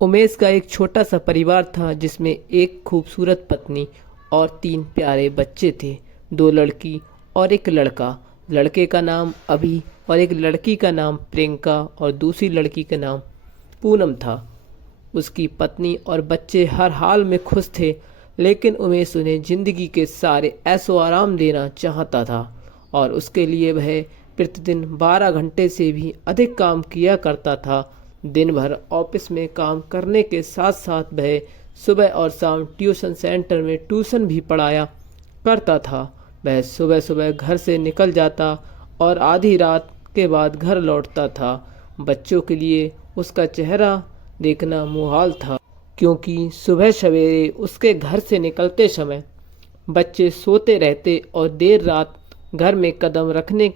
उमेश का एक छोटा सा परिवार था जिसमें एक खूबसूरत पत्नी और 3 प्यारे बच्चे थे। 2 लड़की और एक लड़का। लड़के का नाम अभी और एक लड़की का नाम प्रियंका और दूसरी लड़की का नाम पूनम था। उसकी पत्नी और बच्चे हर हाल में खुश थे, लेकिन उमेश उन्हें जिंदगी के सारे ऐशो आराम देना चाहता था और उसके लिए वह प्रतिदिन 12 घंटे से भी अधिक काम किया करता था। दिन भर ऑफिस में काम करने के साथ साथ वह सुबह और शाम ट्यूशन सेंटर में ट्यूशन भी पढ़ाया करता था। वह सुबह सुबह घर से निकल जाता और आधी रात के बाद घर लौटता था। बच्चों के लिए उसका चेहरा देखना मुहाल था, क्योंकि सुबह सवेरे उसके घर से निकलते समय बच्चे सोते रहते और देर रात घर में कदम रखने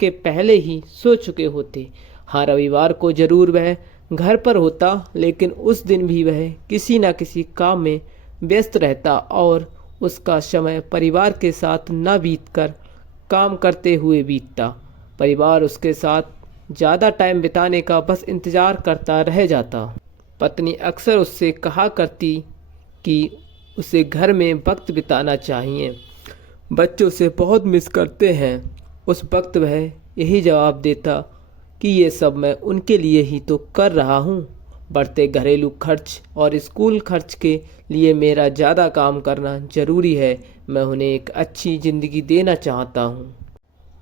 के पहले ही सो चुके होते। हाँ, रविवार को जरूर वह घर पर होता, लेकिन उस दिन भी वह किसी न किसी काम में व्यस्त रहता और उसका समय परिवार के साथ न बीतकर काम करते हुए बीतता। परिवार उसके साथ ज़्यादा टाइम बिताने का बस इंतज़ार करता रह जाता। पत्नी अक्सर उससे कहा करती कि उसे घर में वक्त बिताना चाहिए, बच्चों से बहुत मिस करते हैं। उस वक्त वह यही जवाब देता कि ये सब मैं उनके लिए ही तो कर रहा हूँ। बढ़ते घरेलू खर्च और स्कूल खर्च के लिए मेरा ज़्यादा काम करना ज़रूरी है। मैं उन्हें एक अच्छी ज़िंदगी देना चाहता हूँ।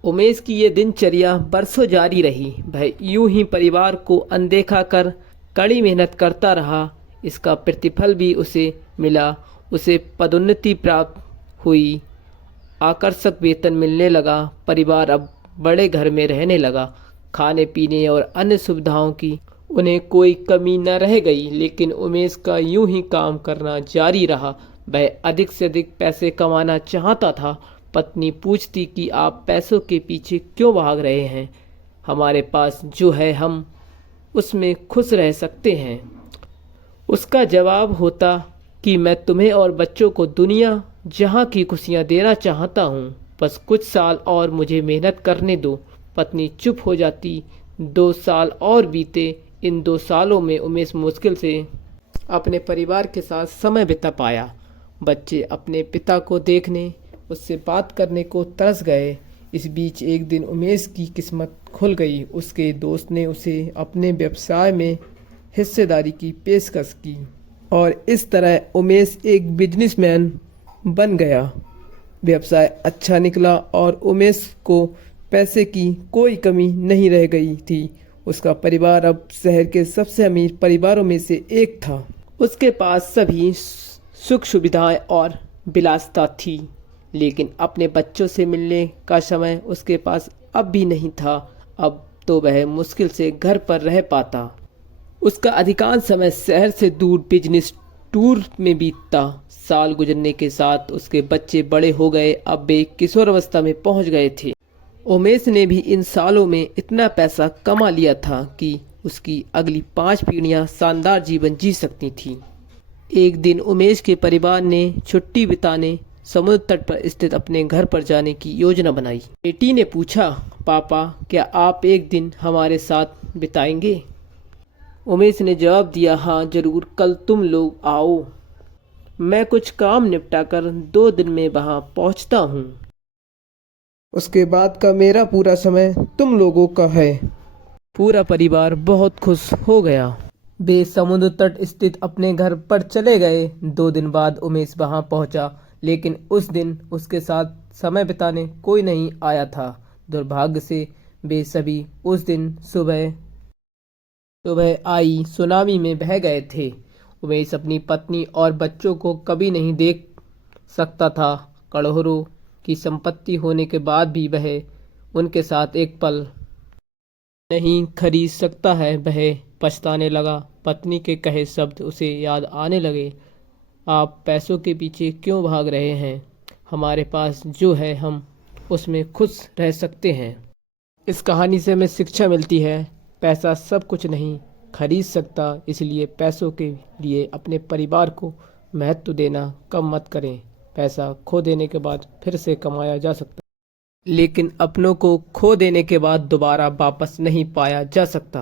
उमेश की ये दिनचर्या बरसों जारी रही। वह यूं ही परिवार को अनदेखा कर कड़ी मेहनत करता रहा। इसका प्रतिफल भी उसे मिला। उसे पदोन्नति प्राप्त हुई, आकर्षक वेतन मिलने लगा। परिवार अब बड़े घर में रहने लगा। खाने पीने और अन्य सुविधाओं की उन्हें कोई कमी न रह गई, लेकिन उमेश का यूं ही काम करना जारी रहा। वह अधिक से अधिक पैसे कमाना चाहता था। पत्नी पूछती कि आप पैसों के पीछे क्यों भाग रहे हैं? हमारे पास जो है हम उसमें खुश रह सकते हैं। उसका जवाब होता कि मैं तुम्हें और बच्चों को दुनिया जहां की खुशियां देना चाहता हूं। बस कुछ साल और मुझे मेहनत करने दो। पत्नी चुप हो जाती। 2 साल और बीते। इन 2 सालों में उमेश मुश्किल से अपने परिवार के साथ समय बिता पाया। बच्चे अपने पिता को देखने, उससे बात करने को तरस गए। इस बीच एक दिन उमेश की किस्मत खुल गई। उसके दोस्त ने उसे अपने व्यवसाय में हिस्सेदारी की पेशकश की और इस तरह उमेश एक बिजनेसमैन बन गया। व्यवसाय अच्छा निकला और उमेश को पैसे की कोई कमी नहीं रह गई थी। उसका परिवार अब शहर के सबसे अमीर परिवारों में से एक था। उसके पास सभी सुख सुविधाएं और विलासिता थी, लेकिन अपने बच्चों से मिलने का समय उसके पास अब भी नहीं था। अब तो वह मुश्किल से घर पर रह पाता। उसका अधिकांश समय शहर से दूर बिजनेस टूर में बीतता। साल गुजरने के साथ उसके बच्चे बड़े हो गए। अब वे किशोरावस्था में पहुंच गए थे। उमेश ने भी इन सालों में इतना पैसा कमा लिया था कि उसकी अगली 5 पीढ़ियां शानदार जीवन जी सकती थी। एक दिन उमेश के परिवार ने छुट्टी बिताने समुद्र तट पर स्थित अपने घर पर जाने की योजना बनाई। बेटी ने पूछा, पापा क्या आप एक दिन हमारे साथ बिताएंगे? उमेश ने जवाब दिया, हाँ जरूर, कल तुम लोग आओ। मैं कुछ काम निपटाकर 2 दिन में वहां पहुंचता हूँ। उसके बाद का मेरा पूरा समय तुम लोगों का है। पूरा परिवार बहुत खुश हो गया। वे समुद्र तट स्थित अपने घर पर चले गए। 2 दिन बाद उमेश वहां पहुंचा, लेकिन उस दिन उसके साथ समय बिताने कोई नहीं आया था। दुर्भाग्य से वे सभी उस दिन सुबह सुबह आई सुनामी में बह गए थे। उमेश अपनी पत्नी और बच्चों को कभी नहीं देख सकता था। करोड़ों की संपत्ति होने के बाद भी वह उनके साथ एक पल नहीं खरीद सकता है। वह पछताने लगा। पत्नी के कहे शब्द उसे याद आने लगे। आप पैसों के पीछे क्यों भाग रहे हैं? हमारे पास जो है हम उसमें खुश रह सकते हैं। इस कहानी से हमें शिक्षा मिलती है, पैसा सब कुछ नहीं खरीद सकता, इसलिए पैसों के लिए अपने परिवार को महत्व देना कम मत करें। पैसा खो देने के बाद फिर से कमाया जा सकता, लेकिन अपनों को खो देने के बाद दोबारा वापस नहीं पाया जा सकता।